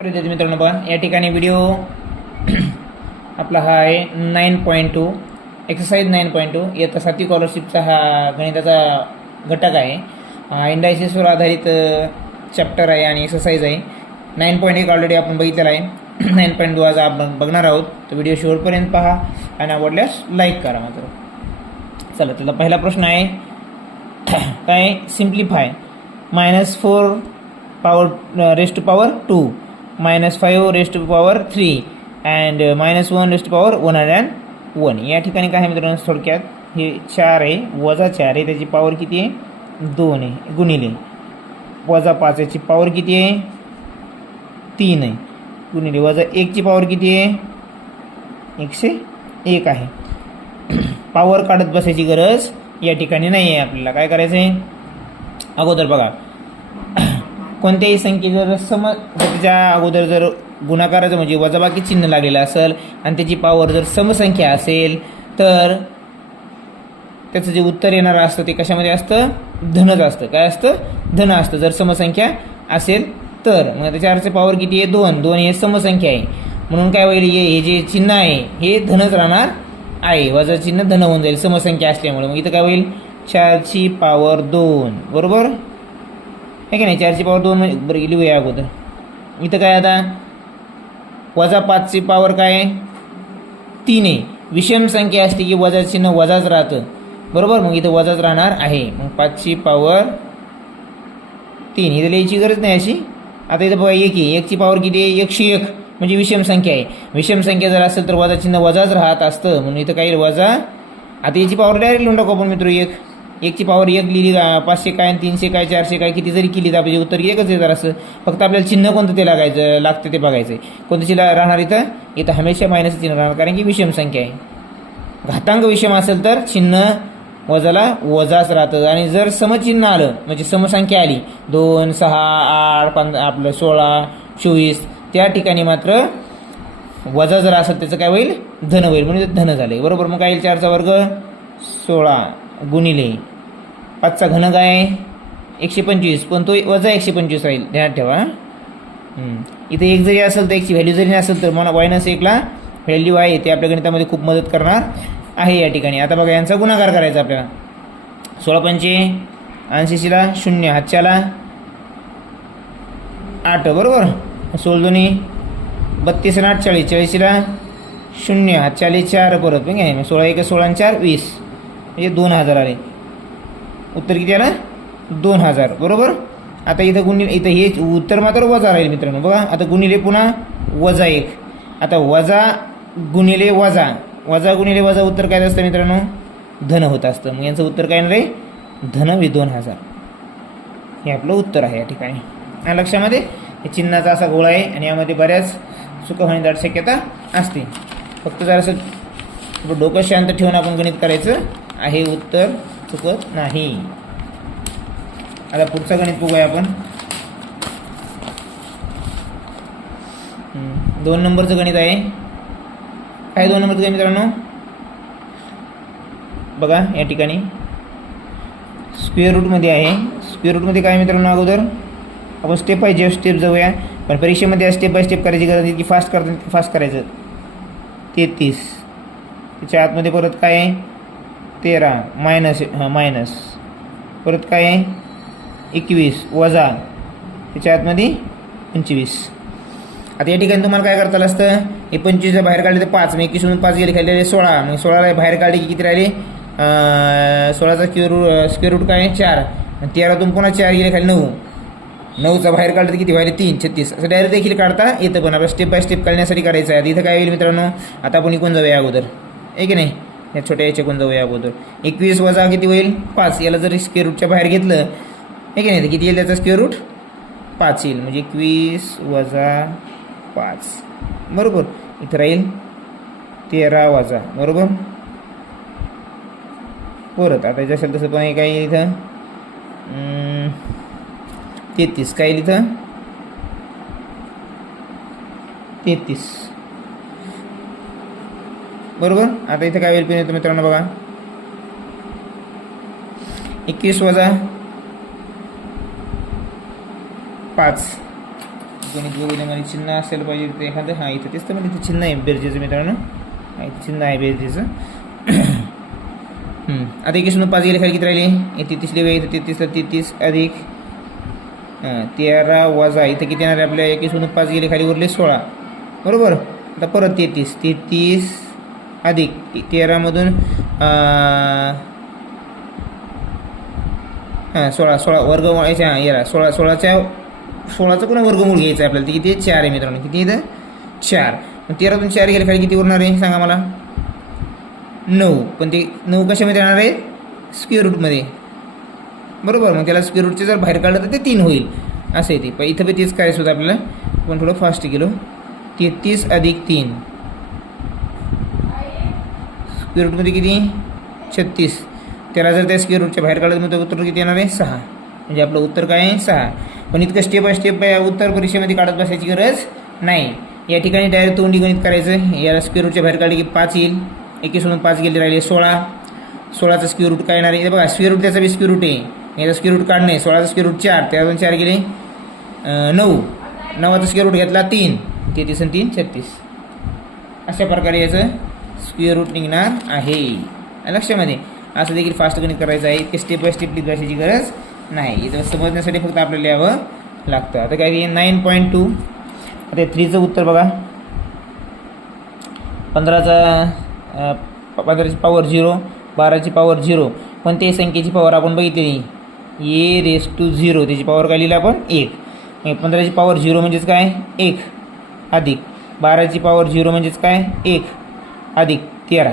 विद्यार्थी मित्रांनो बघा या ठिकाणी व्हिडिओ आपला हा आहे 9.2 एक्सरसाइज 9.2 इयत्ता 7वी स्कॉलरशिपचा हा गणिताचा घटक आहे. इंडायसिसवर आधारित चॅप्टर आहे आणि एक्सरसाइज आहे. 9.1 ऑलरेडी आपण बघितलेला आहे. 9.2 आज आपण बघणार आहोत. तर व्हिडिओ शेवटपर्यंत पहा आणि आवडल्यास लाईक करा मात्र. चला त्याला पहिला प्रश्न आहे काय simplify -4 power raised to power 2 -5 raised to power 3 and -1 raised to power 101. या ठिकाणी काय आहे मित्रांनो थोडक्यात हे 4 आहे वजा 4 आहे त्याची पॉवर किती आहे 2 आहे गुणिले वजा 5 याची पॉवर किती आहे 3 आहे गुणिले वजा 1 ची पॉवर किती आहे 101 आहे. पॉवर काढत बसायची गरज या ठिकाणी नाही आहे. आपल्याला काय करायचं आहे अगोदर बघा कोणत्याही संख्ये जर त्याच्या अगोदर जर गुणाकाराचं म्हणजे वजाबाकी चिन्ह लागलेलं असेल आणि त्याची पॉवर जर समसंख्या असेल तर त्याचं जे उत्तर येणारं असतं ते कशामध्ये असतं धनच असतं. काय असतं धन असतं जर समसंख्या असेल तर. मग त्याच्या चारचे पॉवर किती आहे 2 हे समसंख्या आहे म्हणून काय होईल हे जे चिन्ह आहे हे धनच राहणार आहे. वजा चिन्ह धन होऊन जाईल समसंख्या असल्यामुळे. मग इथं काय होईल 4 ची पॉवर 2 बरोबर आहे की नाही. 4 ची पॉवर 2 म्हणजे बरं लिहूया अगोदर. इथं काय आता वजा 5 ची पॉवर काय आहे 3 आहे. विषम संख्या असते की वजा चिन्ह वजाच राहतं बरोबर. मग इथं वजाच राहणार आहे. मग 5 ची पॉवर 3 इथं लिहायची गरज नाही अशी. आता इथं बघा 1 आहे 1 ची पॉवर किती आहे 101 म्हणजे विषम संख्या आहे. विषम संख्या जर असेल तर वजा चिन्ह वजाच राहत असतं म्हणून इथं काय वजा. आता याची पॉवर डायरेक्ट लिहून टाकू आपण मित्र 1 ची पॉवर 1 लिहिली 500 काय 300 काय 400 काय किती जरी केली तर आपले उत्तर एकच येणार असं. फक्त आपल्याला चिन्ह कोणतं ते लागतं ते बघायचं आहे. कोणतं चिन्ह राहणार इथं हमेशा मायनस चिन्ह राहणार कारण की विषम संख्या आहे. घातांक विषम असेल तर चिन्ह वजाला वजाच राहतं आणि जर समचिन्ह आलं म्हणजे समसंख्या आली 2 6 8 15 आपलं 16 24 त्या ठिकाणी मात्र वजा जर असेल त्याचं काय होईल धन होईल म्हणजे धन झाले बरोबर. मग काय येईल 4चा वर्ग 16 गुणिले 5चा घन काय 125 पण तो वजा 125 राहील ध्यानात ठेवा. इथे 1 जरी असेल तर 1ची व्हॅल्यू जरी नसेल तर मला -1 ला व्हॅल्यू आहे ते आपल्या गणितामध्ये खूप मदत करणार आहे या ठिकाणी. आता बघा यांचा गुणाकार करायचा आपल्याला 16 पंचे 80 ला 0 हातच्याला 8 बरोबर 16 दोन्ही 32 आणि 8 40 40 ला 0 हातच्याला 4 परत पण घ्या. 16 1 16 आणि 4 20 म्हणजे 2000 आले. उत्तर किती आलं 2000 बरोबर. आता इथं गुणिले इथं हे उत्तर मात्र वजा राहील मित्रांनो बघा. आता गुणिले पुन्हा वजा 1 आता वजा गुणिले वजा वजा गुणिले वजा उत्तर काय असतं मित्रांनो धन होत असतं. मग यांचं उत्तर काय नाही धन 2000 हे आपलं उत्तर आहे या ठिकाणी. या लक्षामध्ये हे चिन्हाचा असा गोळा आहे आणि यामध्ये बऱ्याच चुका होण्याची शक्यता असते. फक्त जरासं डोकं शांत ठेवून आपण गणित करायचं आहे उत्तर चुकत नाही. आता पुढचं गणित बघूया आपण 2 नंबरचं गणित आहे. काय 2 नंबरचं काय मित्रांनो बघा या ठिकाणी स्क्वेअर रूटमध्ये आहे. स्क्वेअर रूटमध्ये काय मित्रांनो अगोदर आपण स्टेप बाय स्टेप जाऊया पण परीक्षेमध्ये स्टेप बाय स्टेप करायची गरज की फास्ट करता फास्ट करायचं. 33 त्याच्या आतमध्ये परत काय आहे 13 मायनस परत काय आहे 21 वजा त्याच्या आतमध्ये 25. आता या ठिकाणी तुम्हाला काय करता आलं असतं हे 25 बाहेर काढले तर 5 मग 21 म्हणून 5 गेले खाल्लेले 16 मग 16ला बाहेर काढले की किती राहिले 16चा स्क्वेअर रूट काय 4 आणि 13तून पुन्हा 4 गेले खाली 9 9चा बाहेर काढलं तर किती व्हायला 3 36 असं डायरेक्ट देखील काढता येतं पण आपण स्टेप बाय स्टेप काढण्यासाठी करायचं आहे. इथं काय होईल मित्रांनो आता आपण इकून जाऊया अगोदर आहे की नाही या छोट्या याच्याकडून जाऊया अगोदर 21 वजा किती होईल 5 याला जर स्क्वेअर रूटच्या बाहेर घेतलं आहे की नाही तर किती येईल त्याचा स्क्वेअर रूट 5 येईल म्हणजे 21 वजा 5 बरोबर. इथं राहील 13 वजा बरोबर परत आता जसं तसं पण काय येईल इथं 33 काय येईल इथं 33 बरोबर. आता इथं काय होईल पण मित्रांनो बघा 21 वजा 5 गणित वगैरेमध्ये चिन्ह असायला पाहिजे ते एखादं. हां इथं तेच तर म्हणजे इथं चिन्ह आहे बेरजेचं मित्रांनो. हां इथं चिन्ह आहे बेरजेचं. आता 21 गेले खाली किती राहिले? 33 लिहूया. इथं 33 अधिक 13 वजा इथं किती येणार आहे आपल्या? 21 गेले खाली उरले 16 बरोबर. आता परत 33 अधिक 13मधून 16 वर्गमूळ याला 16चा पुन्हा वर्गमूळ घ्यायचा आहे आपल्याला. ते किती आहे? 4 आहे मित्रांनो. किती इथं? 4. मग 13तून 4 गेले खाली किती उरणार आहे सांगा मला? 9. पण ते 9 कशामध्ये येणार आहे? स्क्वेअर रूटमध्ये बरोबर. मग त्याला स्क्वेअर रूटचे जर बाहेर काढलं तर ते 3 होईल असं आहे ते. पण इथं पण तेच करायचं होतं आपल्याला, पण थोडं फास्ट गेलो. 33 अधिक 3 स्क्वेअर रूटमध्ये किती? 36. त्याला जर त्या स्क्वेअर रूटच्या बाहेर काढलं तर उत्तर किती येणार आहे? 6. म्हणजे आपलं उत्तर काय आहे? 6. पण इतकं स्टेप बाय स्टेप उत्तर परीक्षेमध्ये काढत बसायची गरज नाही. या ठिकाणी डायरेक्ट तोंडी गणित करायचं. याला स्क्वेअर रूटच्या बाहेर काढले की 5 येईल. 21 गेले राहिले 16. 16चा स्क्वेअर रूट काय येणार आहे? बघा स्क्वेअर रूट त्याचा बी स्क्वेअर रूट आहे. याचा स्क्वेअर रूट काढणे. 16चा स्क्वेअर रूट 4. त्यातून 4 गेले 9. 9चा स्क्वेअर रूट घेतला 3. 33 आणि 3 36. अशा प्रकारे याचं स्क्वेअर रूट निघणार आहे. लक्षामध्ये असं देखील फास्ट गणित करायचं आहे. इतके स्टेप बाय स्टेप लिहित बसायची गरज नाही. इथं समजण्यासाठी फक्त आपल्याला यावं लागतं. आता काय 9.2. आता 3चं उत्तर बघा. 15ची पॉवर 0, 12ची पॉवर 0. कोणत्याही संख्येची पॉवर आपण बघितलेली a⁻0. त्याची पॉवर काय लिहिली आपण? 1. 15ची पॉवर 0 म्हणजेच काय? 1 अधिक 12ची पॉवर 0 म्हणजेच काय? 1 अधिक 13.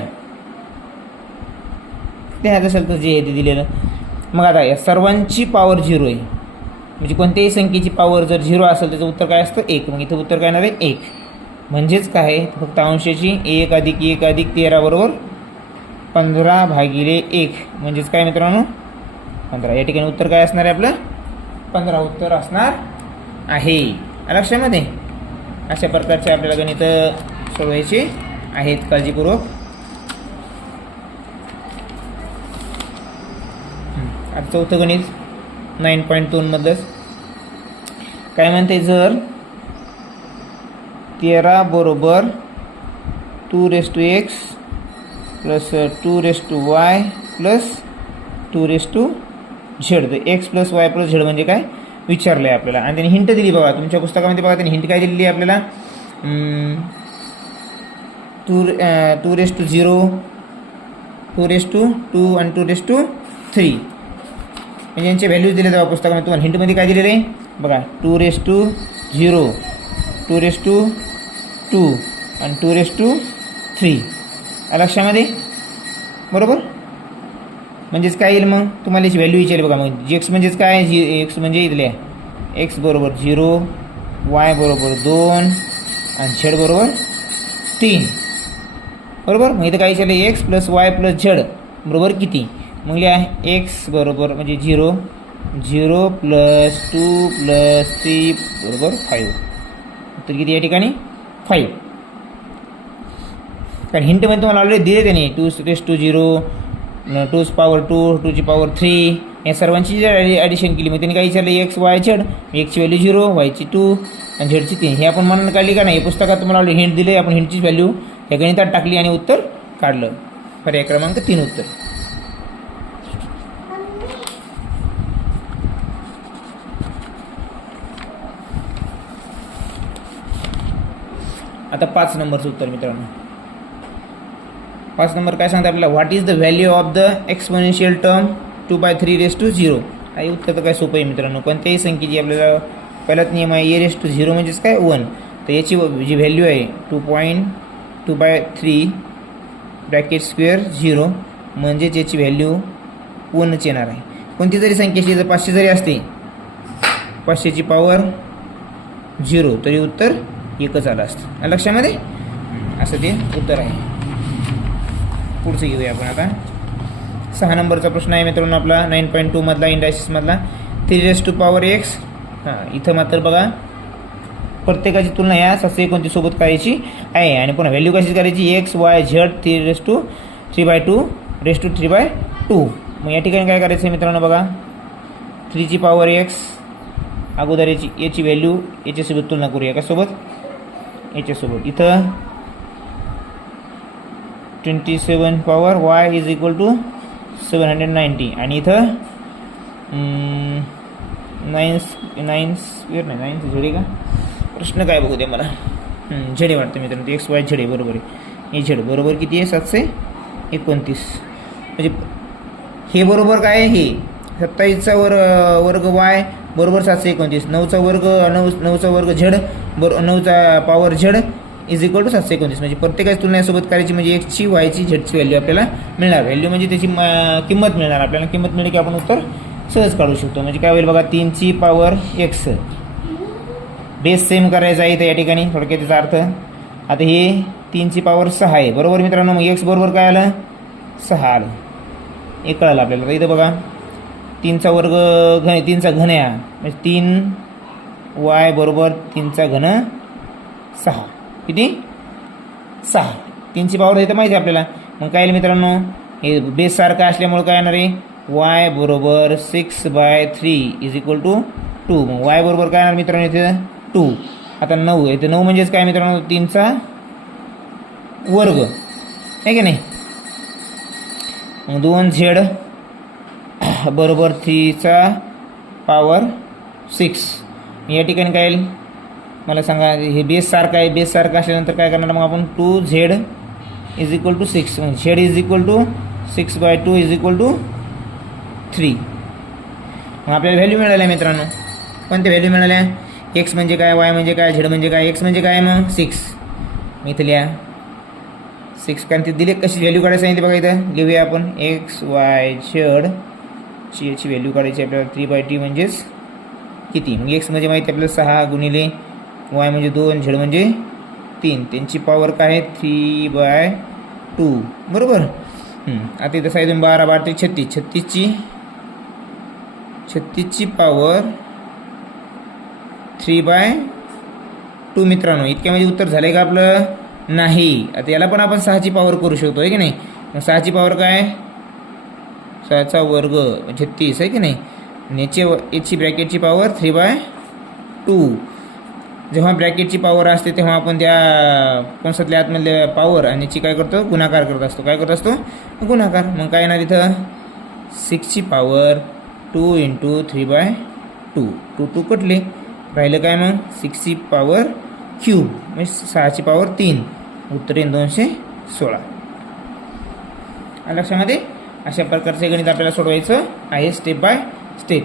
ते असेल तर जे आहे ते दिलेलं. मग आता या सर्वांची पॉवर 0 आहे म्हणजे कोणत्याही संख्येची पॉवर जर 0 असेल त्याचं उत्तर काय असतं? 1. मग इथं उत्तर काय येणार आहे? 1. म्हणजेच काय? फक्त अंशाची 1 अधिक 1 अधिक 13 बरोबर 15/1. म्हणजेच काय मित्रांनो? 15. या ठिकाणी उत्तर काय असणार आहे आपलं? 15 उत्तर असणार आहे. लक्षामध्ये अशा प्रकारचे आपल्याला गणित सोडवायचे आहेत काळजीपूर्वक. आता चौथं गणित 9.2 मधलंच काय म्हणते? जर 13 बरोबर 2x plus 2y plus 2z. तर x plus y plus z म्हणजे काय विचारलं आहे आपल्याला. आणि त्यांनी हिंट दिली बघा तुमच्या पुस्तकामध्ये. बघा त्यांनी हिंट काय दिलेली आहे आपल्याला? 2⁻0 2⁻2 आणि 2⁻3 म्हणजे यांचे व्हॅल्यूज दिले जावा पुस्तकामध्ये. तुम्हाला हिंटमध्ये काय दिलेलं आहे बघा? 2⁻0 2⁻2 आणि 2⁻3 लक्षामध्ये बरोबर. म्हणजेच काय येईल मग? तुम्हाला याची व्हॅल्यू विचारली बघा. मग एक्स म्हणजेच काय? एक्स म्हणजे इथले एक्स बरोबर 0, वाय बरोबर 2 आणि झेड बरोबर 3 बरोबर. मग इथं काय विचारलं? X plus y plus Z बरोबर किती? मग लिहा एक्स बरोबर म्हणजे 0 0 प्लस 2 प्लस 3 बरोबर 5. तर किती या ठिकाणी? 5. कारण हिंटमध्ये तुम्हाला ऑलरेडी दिले त्याने 2⁻0 2ची पॉवर 2 2ची पॉवर 3 या सर्वांची जर ॲडिशन केली मग त्यांनी काय विचारलं? X Y Z. एक्सची व्हॅल्यू 0, वायची 2 आणि झेडची 3. हे आपण मनानं काढली का नाही? पुस्तकात तुम्हाला ऑलरेडी हिंट दिले. आपण हिंटची व्हॅल्यू या गणितात टाकली आणि उत्तर काढलं. पर्याय क्रमांक 3 उत्तर. आता 5 नंबरचं उत्तर मित्रांनो. 5 नंबर काय सांगतं आपल्याला? What is the value of the exponential term 2/3⁻0. हे उत्तर तर काय सोपं आहे मित्रांनो. कोणत्याही संख्येची आपल्याला पहिलाच नियम आहे a⁻0 म्हणजेच काय 1. तर याची जी व्हॅल्यू आहे 2.2/3 ब्रॅकेट स्क्वेअर 0 म्हणजेच याची व्हॅल्यू 1च येणार आहे. कोणती जरी संख्येची जर 500 जरी असते 500ची पॉवर 0 तरी उत्तर एकच आलं असतं. लक्षामध्ये असं ते उत्तर आहे. पुढचं घेऊया आपण आता. 6 नंबरचा प्रश्न आहे मित्रांनो आपला 9.2 मधला इंडायसिसमधला 3⁻x. इथं मात्र बघा प्रत्येकाची तुलना ह्या सस्ते कोणती सोबत करायची आहे आणि पुन्हा व्हॅल्यू कशी करायची? एक्स वाय झेड 3⁻2 मग या ठिकाणी काय करायचं आहे मित्रांनो बघा? 3ची पॉवर x अगोदर याची व्हॅल्यू याच्यासोबत तुलना करूया कसोबत याच्यासोबत. इथं 27 power Y is equal to 790 आणि इथं 9 स्क्वेअर नाही 9 झेड का प्रश्न काय बघू दे मला. झेडे वाटतं मित्रांनो, एक्स वाय झेडे बरोबर आहे. हे झेड बरोबर किती आहे 729. म्हणजे हे बरोबर काय आहे, हे 27चा वर्ग वाय बरोबर 729. 9चा वर्ग 9चा वर्ग झेड 9चा power Z is equal to 729. म्हणजे प्रत्येकाची तुलना यासोबत करायची म्हणजे एक्सची वायची झेडची व्हॅल्यू आपल्याला मिळणार. व्हॅल्यू म्हणजे त्याची किंमत मिळणार आपल्याला. किंमत मिळली की आपण उत्तर सहज काढू शकतो. म्हणजे काय होईल बघा 3ची पॉवर एक्स. बेस सेम करायचा आहे इथं या ठिकाणी थोडक्यात त्याचा अर्थ. आता हे 3ची पॉवर 6 आहे बरोबर मित्रांनो. मग एक्स बरोबर काय आलं 6 आलं. हे कळलं आपल्याला. तर इथं बघा 3चा वर्ग घन 3चा घन आहे म्हणजे 3 वाय बरोबर 3चा घन 6. किती 6. 3ची पॉवर इथं माहिती आहे आपल्याला. मग काय मित्रांनो हे बेस सारखा असल्यामुळे काय येणार आहे वाय बरोबर 6/3 इज इक्वल टू 2. मग वाय बरोबर काय येणार मित्रांनो इथे 2. आता 9 इथे 9 म्हणजेच काय मित्रांनो 3चा वर्ग आहे की नाही. मग 2 झेड बरोबर 3चा पॉवर 6. या ठिकाणी काय येईल मला सांगा. हे बेस सारखं आहे. बेस सारखं असल्यानंतर काय करणार मग आपण 2 झेड इज इक्वल टू 6. मग Z is equal to 6/2 is equal to 3. मग आपल्याला व्हॅल्यू मिळाल्या मित्रांनो. कोणत्या व्हॅल्यू मिळाल्या एक्स म्हणजे काय वाय म्हणजे काय झेड म्हणजे काय. एक्स म्हणजे काय मग 6. मी इथं लिहा 6 कारण ते दिले कशी व्हॅल्यू काढायची सांगितली बघा. इथं लिहूया आपण एक्स वाय झेड ची याची व्हॅल्यू काढायची आपल्याला 3/t म्हणजेच किती. मग एक्स म्हणजे माहिती आपल्याला 6 गुणिले वाय म्हणजे 2 झेड म्हणजे 3. त्यांची पॉवर काय आहे 3/2 बरोबर. आता इथं साईडून 12 12 36 36ची पॉवर 3/2 मित्रांनो. इतक्या म्हणजे उत्तर झालं का आपलं नाही. आता याला पण आपण 6ची पॉवर करू शकतो आहे की नाही. मग 6ची पॉवर काय 6चा वर्ग 36 आहे की नाही. आणि याची ब्रॅकेटची पॉवर 3/2. जेव्हा ब्रॅकेटची पॉवर असते तेव्हा आपण त्या कंसातल्या आतमधल्या पॉवर आणि याची काय करतो गुणाकार करत असतो. काय करत असतो गुणाकार. मग काय येणार इथं 6ची पॉवर 2 × 3/2. 2 कटले राहिलं काय मग 6ची पॉवर क्यूब म्हणजे 6ची पॉवर 3. उत्तर येईल 216. लक्षामध्ये अशा प्रकारचे गणित आपल्याला सोडवायचं आहे स्टेप बाय स्टेप.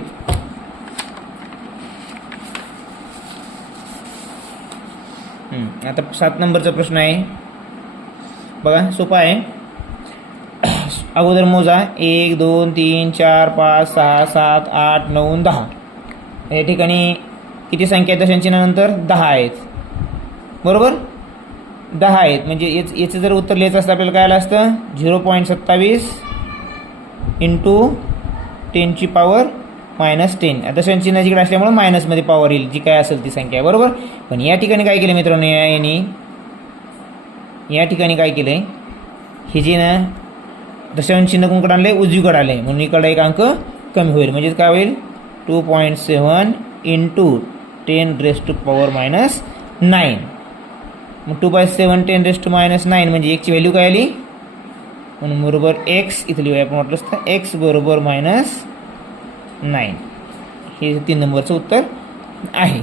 आता 7 नंबरचा प्रश्न आहे बघा. सोपा आहे. अगोदर मोजा 1 2 3 4 5 6 7 8 9 10. या ठिकाणी किती संख्या आहेत दशांचिन्हानंतर 10 आहेत बरोबर. 10 आहेत म्हणजे याचं जर उत्तर लिहायचं असतं आपल्याला काय आलं असतं 0.27 × 10ची पॉवर -10. दशांचिन्ह जिकडे असल्यामुळे मायनसमध्ये पॉवर येईल जी काय असेल ती संख्या बरोबर. पण या ठिकाणी काय केलं मित्रांनो या ठिकाणी काय केलं आहे हे जे ना दशांचिन्ह कोणकडे आणलं आहे उजवीकडे आलं आहे म्हणून इकडे एक अंक कमी होईल. म्हणजेच काय होईल 2.7 × 10⁻⁹ मग 2/7 10⁻⁹ म्हणजे एकची व्हॅल्यू काय आली म्हणून बरोबर एक्स इथं लिहूया आपण म्हटलं असतं एक्स बरोबर -9. हे 3 नंबरचं उत्तर आहे.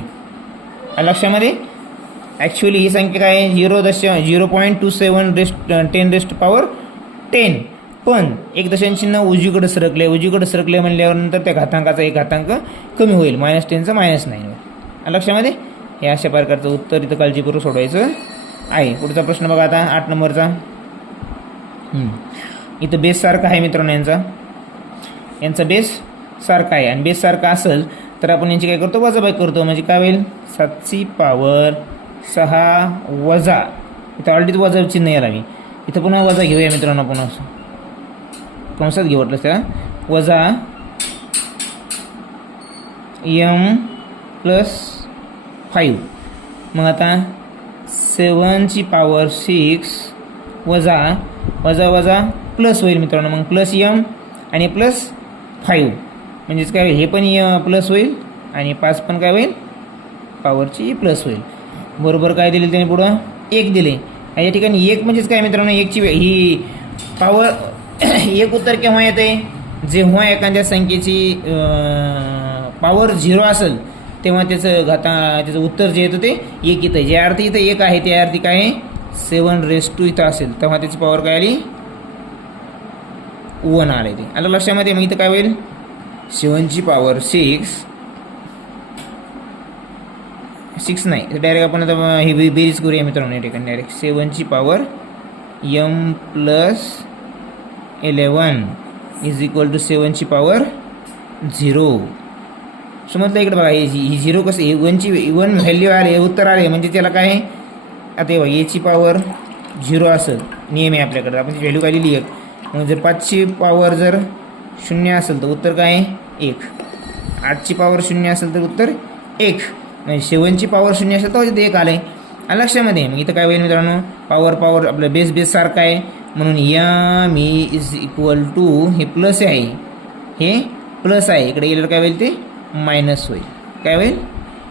लक्षामध्ये ॲक्च्युली ही संख्या काय आहे 0.27 10⁻10. पण एक दशांचिन्ह उजवीकडे सरकले म्हणल्यावर नंतर त्या घातांकाचा एक घातांक कमी होईल -10चा -9 होईल. लक्षामध्ये हे अशा प्रकारचं उत्तर इथं काळजीपूर्वक सोडवायचं आहे. पुढचा प्रश्न बघा आता 8 नंबरचा. इथं बेस सारखा आहे मित्रांनो. यांचा बेस सारखा आहे आणि बेस सारखा असेल तर आपण यांची काय करतो वजाबाकी करतो. म्हणजे काय होईल 7ची पॉवर 6 वजा इथं ऑलरेडी वजा चिन्ह यायला हवी. इथं पुन्हा वजा घेऊया मित्रांनो. पुन्हा कंसात घेऊ वाटलं त्याला वजा m+5. मग आता 7ची पॉवर 6 वजा वजा वजा प्लस होईल मित्रांनो. मग +m आणि +5 म्हणजेच काय हे पण प्लस होईल आणि 5 पण काय होईल पॉवरची प्लस होईल. बरोबर काय दिले त्याने पुढं 1 दिले. या ठिकाणी 1 म्हणजेच काय मित्रांनो 1ची ही पॉवर 1 उत्तर केव्हा येते जेव्हा एखाद्या संख्येची पॉवर 0 असेल तेव्हा त्याचं उत्तर जे येतं ते 1 येतं. ज्या अर्थी इथं 1 आहे त्या अर्थी काय आहे 7 इथं असेल तेव्हा त्याची पॉवर काय आली 1 आले. ते आलं लक्षामध्ये. मग इथं काय होईल 7ची पॉवर 6 नाही डायरेक्ट आपण आता ही बेरीज करूया मित्रांनो. या ठिकाणी डायरेक्ट 7ची power m plus 11 is equal to 7ची पॉवर 0. समजलं इकडे बघा ही 0 कसं हे 1 व्हॅल्यू आले उत्तर आले म्हणजे त्याला काय आता बघा याची पॉवर 0 असेल नियम आहे आपल्याकडे आपण व्हॅल्यू काय लिहिली 1. मग जर 5ची पॉवर जर 0 असेल तर उत्तर काय 1. 8ची पॉवर 0 असेल तर उत्तर 1. म्हणजे 7ची पॉवर 0 असेल तर तिथे 1 आलं आहे. लक्षामध्ये. मग इथं काय होईल मित्रांनो पॉवर आपलं बेस सारखा आहे म्हणून m इज इक्वल टू हे प्लस आहे हे प्लस आहे इकडे गेल्यावर काय होईल ते मायनस होईल. काय होईल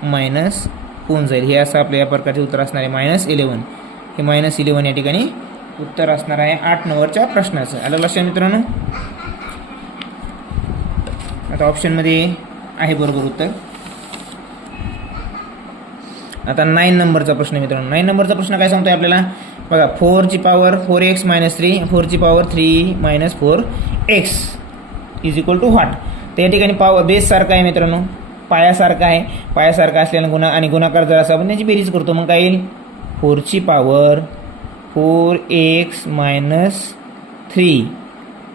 मायनस होऊन जाईल. हे असं आपल्या या प्रकारचे उत्तर असणार आहे -11. हे -11 या ठिकाणी उत्तर असणार आहे 8 नंबरच्या प्रश्नाचं. आलं लक्षात मित्रांनो. आता ऑप्शनमध्ये आहे बरोबर उत्तर. आता 9 नंबरचा प्रश्न मित्रांनो. 9 नंबरचा प्रश्न काय सांगतोय आपल्याला बघा 4ची पॉवर 4x - 3 4ची power 3 - 4x is equal to what. तर या ठिकाणी बेस सारखा आहे मित्रांनो पायासारखा आहे. पायासारखा असल्यानं आणि गुणाकार जर असा आपण त्याची बेरीज करतो मग काय येईल 4ची पॉवर 4x - 3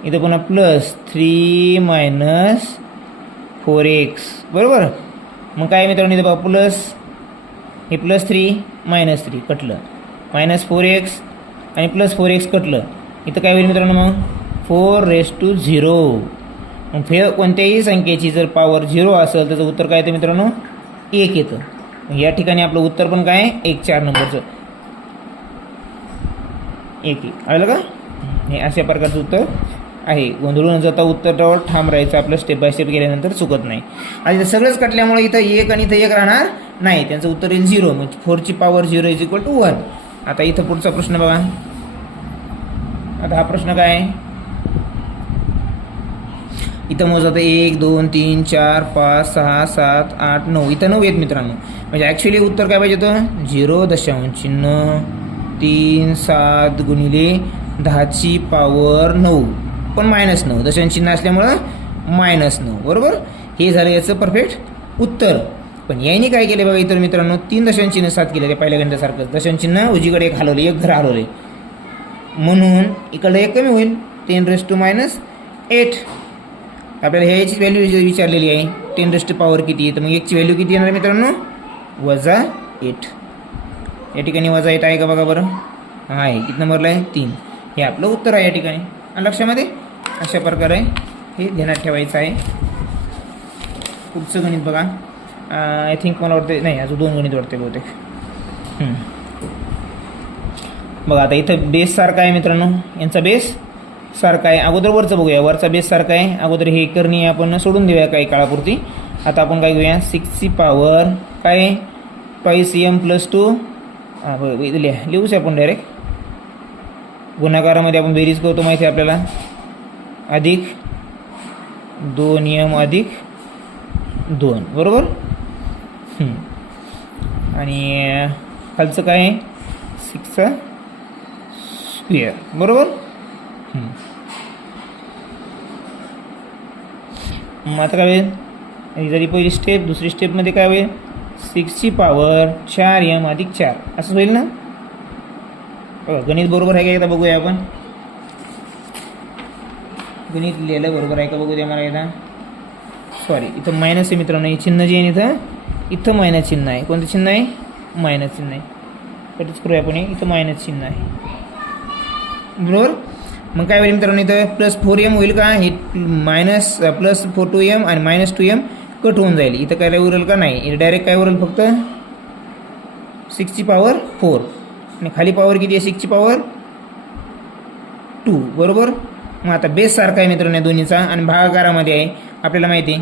इथं पुन्हा प्लस 3 - 4x बरोबर. मग काय मित्रांनो इथं बघा प्लस हे +3 -3 कटलं -4x आणि +4x कटलं. इथं काय होईल मित्रांनो मग 4⁻0. मग कोणत्याही संख्येची जर पॉवर 0 असेल त्याचं उत्तर काय येतं मित्रांनो 1 येतं. या ठिकाणी आपलं उत्तर पण काय 1 4 नंबरचं 1 आलं का. हे अशा प्रकारचं उत्तर आहे. गोंधळून जाता उत्तरावर ठाम राहायचं आपलं स्टेप बाय स्टेप गेल्यानंतर चुकत नाही. आणि इथं सगळंच कटल्यामुळे इथं 1 आणि इथं 1 राहणार नाही त्यांचं उत्तर येईल 0. म्हणजे 4ची पॉवर 0 इज इक्वल टू 1. आता इथं पुढचा प्रश्न बघा. आता हा प्रश्न काय आहे इथं मोजात 1 2 3 4 5 6 7 8 9 इथं 9 आहेत मित्रांनो. म्हणजे ॲक्च्युली उत्तर काय पाहिजे होतं 0.37 गुणिले 10ची पॉवर 9 पण -9 दशांश चिन्ह असल्यामुळं -9 बरोबर. हे झालं याचं परफेक्ट उत्तर. पण याने काय केले बघा इतर मित्रांनो 3 दशांश चिन्ह 7 केले. पहिल्या गणितासारखं दशांश चिन्ह उजवीकडे 1 हलवले 1 घर हलवले म्हणून इकडे 1 कमी होईल 10⁻⁸. आपल्याला ह्याची व्हॅल्यू विचारलेली आहे 10 पॉवर किती आहे तर मग 1ची व्हॅल्यू किती येणार मित्रांनो -8. या ठिकाणी -8 आहे का बघा बरं आहे. किती नंबरला आहे 3. हे आपलं उत्तर आहे या ठिकाणी. लक्षामध्ये अशा प्रकारे हे ध्यानात ठेवायचं आहे. पुढचं गणित बघा आय थिंक मला वाटते नाही अजून 2 गणित वाटते बहुतेक. बघा आता इथं बेस सारखा आहे मित्रांनो यांचा बेस सारखा आहे. अगोदर वरचं बघूया. वरचा बेस सारखा आहे. अगोदर हे करणी आपण सोडून देऊया काही काळापुरती. आता आपण काय घेऊया 6ची पॉवर काय 5m + 2 लिहूच आपण डायरेक्ट गुणाकारामध्ये आपण बेरीज करतो माहिती आहे आपल्याला अधिक 2m अधिक 2 बरोबर. आणि खालचं काय 6चा स्क्वेअर बरोबर. मग आता काय होईल जरी पहिली स्टेप दुसरी स्टेपमध्ये काय होईल 6ची पॉवर 4m अधिक 4 असं होईल ना. गणित बरोबर आहे का एकदा बघूया आपण. गणित लिहिलं बरोबर आहे का बघू द्या मला एकदा. सॉरी इथं मायनस आहे मित्रांनो. हे चिन्ह जे आहे इथं मायनस चिन्ह आहे. कोणतं चिन्ह आहे मायनस चिन्ह आहे. कटच करूया आपण इथं मायनस चिन्ह आहे बरोबर. मग काय होईल मित्रांनो इथं +4m होईल का हे +2m आणि -2m कट होऊन जाईल. इथं काय उरेल का नाही इथं डायरेक्ट काय उरेल फक्त 6ची पॉवर 4 आणि खाली पॉवर किती आहे 6ची पॉवर 2 बरोबर. मग आता बेस सारखा आहे मित्रांनो दोन्हीचा आणि भागाकारामध्ये आहे आपल्याला माहिती आहे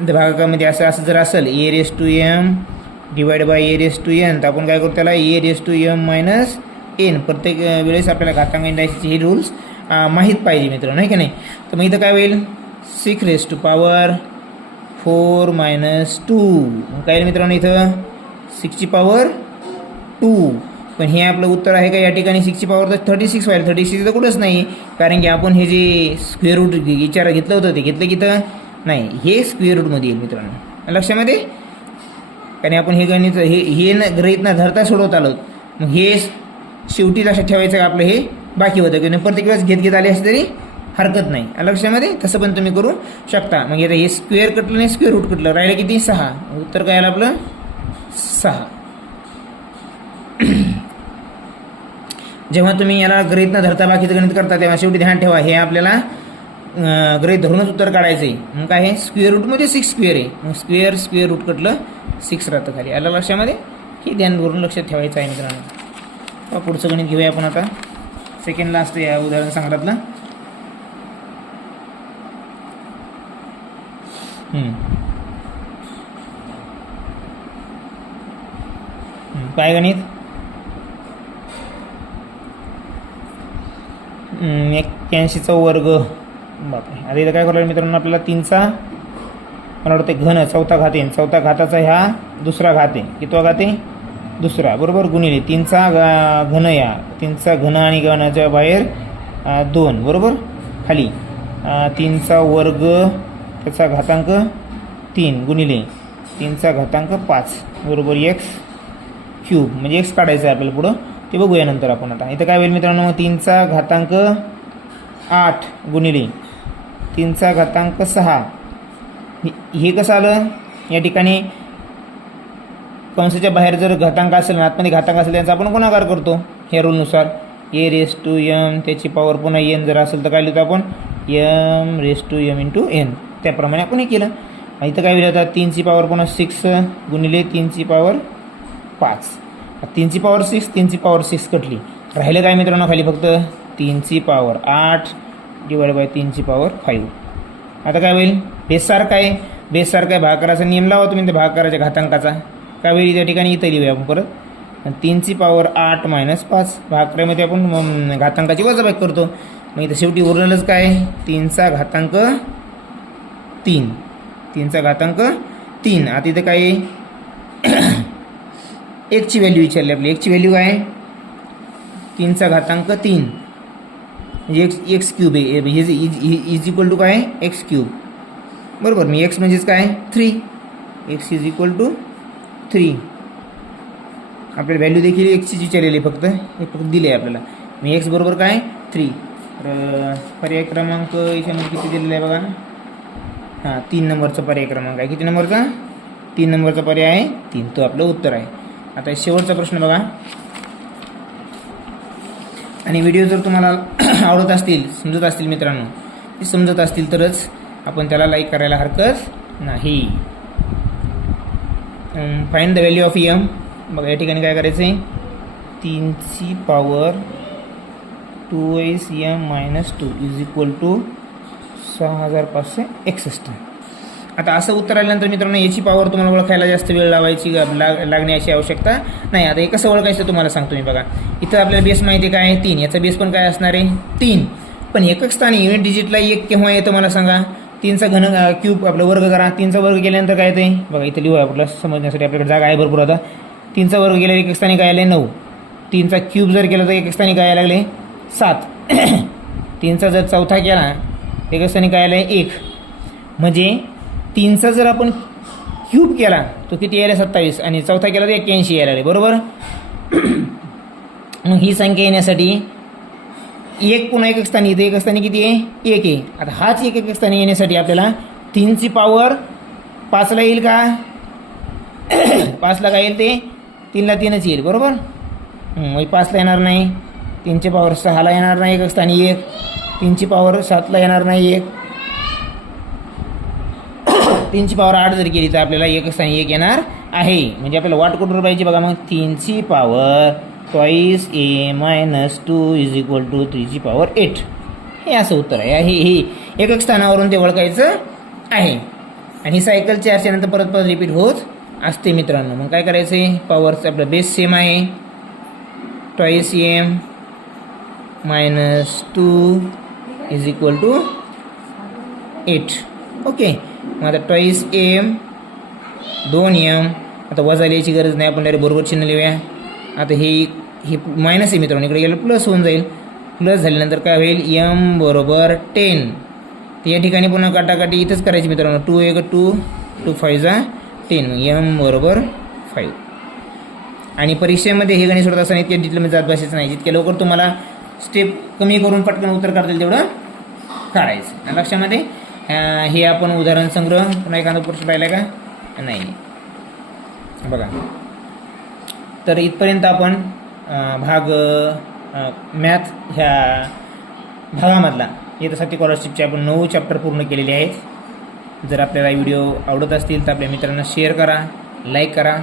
भागाकामध्ये असं जर असेल a raise to m divide by a raise to n, तर आपण काय करू त्याला a raise to m minus n. प्रत्येक वेळेस आपल्याला घातांक इंडायसीचे हे रूल्स माहीत पाहिजे मित्रांनो, नाही की नाही. तर मग इथं काय होईल 6 रेस टू पॉवर 4 मायनस 2. काय होईल मित्रांनो इथं 6 ची पॉवर 2. पण हे आपलं उत्तर आहे का या ठिकाणी 6 ची पॉवर तर 36 व्हायला. 36 तर कुठंच नाही, कारण की आपण हे जे स्क्वेअर रूट विचार घेतलं होतं ते घेतलं की तर नाही, हे स्क्वेअर रूटमध्ये येईल मित्रांनो, लक्षामध्ये. कारण आपण हे गणित हे गृहीत न धरता सोडवत आलो. मग हे शेवटी लक्षात ठेवायचं का आपलं हे बाकी होतं की प्रत्येक वेळेस घेत आले असं तरी हरकत नाही, लक्षामध्ये. तसं पण तुम्ही करू शकता. मग आता हे स्क्वेअर कटलं नाही स्क्वेअर रूट कटलं, राहिलं किती 6. उत्तर काय आलं आपलं 6. जेव्हा तुम्ही याला गृहीत न धरता बाकीचं गणित करता तेव्हा शेवटी ध्यान ठेवा हे आपल्याला गृहीत धरूनच उत्तर काढायचं आहे. मग काय आहे स्क्वेअर रूटमध्ये 6 स्क्वेअर आहे, मग स्क्वेअर रूट कटलं 6 राहतं खाली. आलं लक्षामध्ये. हे ध्यान धरून लक्षात ठेवायचं आहे मित्रांनो. पुढचं गणित घेऊया आपण आता. सेकंड लास्ट या उदाहरण संग्रहातलं. काय गणित 81चा वर्ग. बापरे. आता इथं काय करायला मित्रांनो आपल्याला 3चा मला वाटतं घन चौथा घात येईल. चौथा घाताचा ह्या दुसरा घात आहे. कितवा घात आहे दुसरा, बरोबर, गुणिले 3चा घन या 3चा घन आणि घनाच्या बाहेर 2, बरोबर, खाली 3चा वर्ग त्याचा घातांक 3 गुणिले 3चा घातांक 5 बरोबर x क्यूब. म्हणजे x काढायचं आहे आपल्याला पुढं, ते बघूया नंतर आपण. आता इथं काय होईल मित्रांनो 3चा घातांक 8 गुणिले 3चा घातांक 6. हे कसं आलं या ठिकाणी कंसाच्या बाहेर जर घातांक असेल ना आतमध्ये घातांक असेल त्यांचा आपण गुणाकार करतो ह्या रूलनुसार. ए रेस टू एम त्याची पॉवर पुन्हा एन जर असेल तर काय लिहितो आपण M raise to M into N. त्याप्रमाणे आपण हे केलं. इथं काय होईल आता 3ची पॉवर पुन्हा 6 गुणिले 3ची पॉवर 5. 3ची पॉवर 6 3ची पॉवर 6 कटली. राहिलं काय मित्रांनो खाली फक्त 3ची पॉवर 8 डिवाइड बाय 3ची पॉवर 5. आता काय होईल बेस सारखा आहे. बेस सारखा आहे. भाग करायचा नियम लावा तुम्ही ते भाग करायच्या घातांकाचा. काय होईल त्या ठिकाणी इथं लिहूया आपण परत. 3ची पॉवर 8 मायनस 5 भाग करायमध्ये आपण घातांकाची वजाबाकी करतो. मग इथं शेवटी उरलेलंच काय 3चा घातांक 3. 3चा घातांक 3. आता इथं काय एकची व्हॅल्यू विचारली आपली. एकची व्हॅल्यू काय 3चा घातांक 3 म्हणजे एक्स क्यूब आहे. इज इक्वल टू काय एक्स क्यूब, बरोबर. मी एक्स म्हणजेच काय 3. X is equal to 3. आपल्याला व्हॅल्यू देखील एक्सचीच विचारलेली आहे फक्त, हे फक्त दिले आहे आपल्याला. मी एक्स बरोबर काय 3. तर पर्याय क्रमांक याच्यामध्ये किती दिलेला आहे बघा. 3 नंबरचा पर्याय क्रमांक आहे. किती नंबरचा 3 नंबरचा पर्याय आहे 3. तो आपलं उत्तर आहे. आता शेवटचा प्रश्न बघा. आणि व्हिडिओ जर तुम्हाला आवडत असतील समजत असतील मित्रांनो ते समजत असतील तरच आपण त्याला लाईक करायला हरकत नाही. Find the value of m. बघा या ठिकाणी काय करायचं आहे 3ची power 2m minus 2 is equal to 6561. आता असं उत्तर आल्यानंतर मित्रांनो याची पॉवर तुम्हाला ओळखायला जास्त वेळ लावायची लागण्याची आवश्यकता नाही. आता हे कसं ओळखायचं तुम्हाला सांगतो मी. बघा इथं आपल्याला बेस माहिती काय आहे 3. याचा बेस पण काय असणार आहे 3. पण एकक स्थानी युनिट डिजिटला 1 केव्हा येतं मला सांगा. 3चा घन क्यूब आपलं वर्ग करा. 3चा वर्ग केल्यानंतर काय येते बघा इथं लिहू आपल्याला समजण्यासाठी आपल्याकडे जागा आहे भरपूर. आता 3चा वर्ग केल्यावर एकक स्थानी काय आले 9. 3चा क्यूब जर केला तर एकक स्थानी काय लागले 7. 3चा जर चौथा केला एकक स्थानी काय आले 1. म्हणजे 3चा जर आपण क्यूब केला तो किती यायला 27 आणि चौथा केला तर 81 यायला लागले, बरोबर. मग ही संख्या येण्यासाठी 1 पुन्हा एकक स्थानी इथे एकक स्थानी किती आहे 1 आहे. आता हाच एकक स्थानी येण्यासाठी आपल्याला 3ची पॉवर 5ला येईल का 5ला काय येईल ते 3ला 3च येईल, बरोबर. मग 5ला येणार नाही. 3ची पॉवर 6ला येणार नाही एकक स्थानी 1. 3ची पॉवर 7ला येणार नाही 1. 3ची पॉवर 8 जर केली तर आपल्याला एकक स्थानी 1 येणार आहे. म्हणजे आपल्याला वाट कुठवर पाहिजे बघा. मग 3ची power twice a minus 2 is equal to 3ची पॉवर 8. हे असं उत्तर आहे. हे एकक स्थानावरून ते ओळखायचं आहे. आणि ही सायकल 4च्या नंतर परत परत रिपीट होत असते मित्रांनो. मग काय करायचं आहे, पॉवरचं आपलं बेस सेम आहे, twice m -2 is equal to 8. Okay, मग आता ट्वाईस m 2m, आता वजा लिहायची गरज नाही, आपण डायरेक्ट बरोबर चिन्ह लिहूया. आता हे मायनस आहे मित्रांनो, इकडे गेलं प्लस होऊन जाईल. प्लस झाल्यानंतर काय होईल, m बरोबर 10. तर या ठिकाणी पुन्हा काटाकाटी इथंच करायची मित्रांनो, 2 1 2 2 5 10, मग m बरोबर 5. आणि परीक्षेमध्ये हे गणित सोडत असताना इतके डिटेलमध्ये जात बसायचं नाही, जितके लवकर तुम्हाला स्टेप कमी करून पटकन उत्तर काढता येईल तेवढं काढायचं. लक्षामध्ये हे आपण उदाहरण संग्रह पुन्हा एखादा प्रश्न पाहिला का नाही बघा. तर इथपर्यंत आपण भाग मॅथ ह्या भागामधला येत्यासाठी स्कॉलरशिपचे आपण 9 चॅप्टर पूर्ण केलेले आहेत. जर आपल्याला व्हिडिओ आवडत असतील तर आपल्या मित्रांना शेअर करा, लाईक करा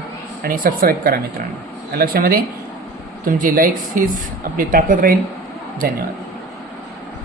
आणि सबस्क्राईब करा मित्रांनो. लक्षामध्ये तुमची लाईक्स हीच आपली ताकद राहील. धन्यवाद.